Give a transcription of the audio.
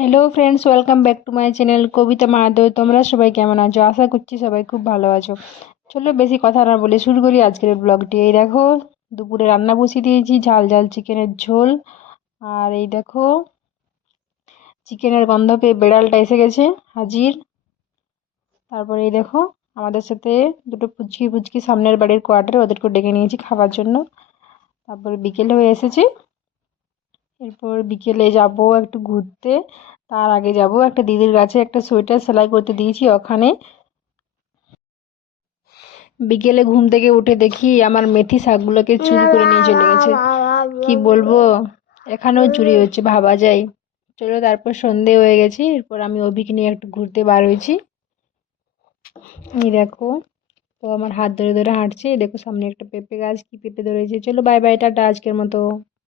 Hello friends, welcome back to my channel Kabita Mahato. তোমরা সবাই কেমন আছো? আশা করছি সবাই খুব ভালো আছো। চলো বেশি কথা না বলে শুরু করি আজকের ব্লগটি। এই দেখো দুপুরে রান্না বসিয়ে দিয়েছি, ঝাল ঝাল চিকেনের ঝোল। আর এই দেখো চিকেনের গন্ধ পেয়ে বেড়ালটা এসে গেছে হাজির। তারপরে এই দেখো আমাদের সাথে দুটো পুচকি পুচকি সামনের বাড়ির কোয়ার্টারে, ওদেরকে ডেকে নিয়েছি খাবার জন্য। তারপরে বিকেল হয়ে এসেছে, এরপর বিকেলে যাব একটু ঘুরতে। তার আগে যাব একটা দিদির কাছে, একটা সোয়েটার সেলাই করতে দিয়েছি ওখানে। বিকেলে ঘুম থেকে উঠে দেখি আমার মেথি শাকগুলোকে চুরি করে নিয়ে চলে গেছে। কি বলবো, এখানেও চুরি হচ্ছে, ভাবা যায়। চলো, তারপর সন্ধে হয়ে গেছে, এরপর আমি অভিক নিয়ে একটু ঘুরতে বার হয়েছি। এই দেখো, তো আমার হাত ধরে ধরে হাঁটছে। এই দেখো সামনে একটা পেঁপে গাছ, কি পেঁপে ধরেছে। চলো বাই বাই, টাটা আজকের মতো।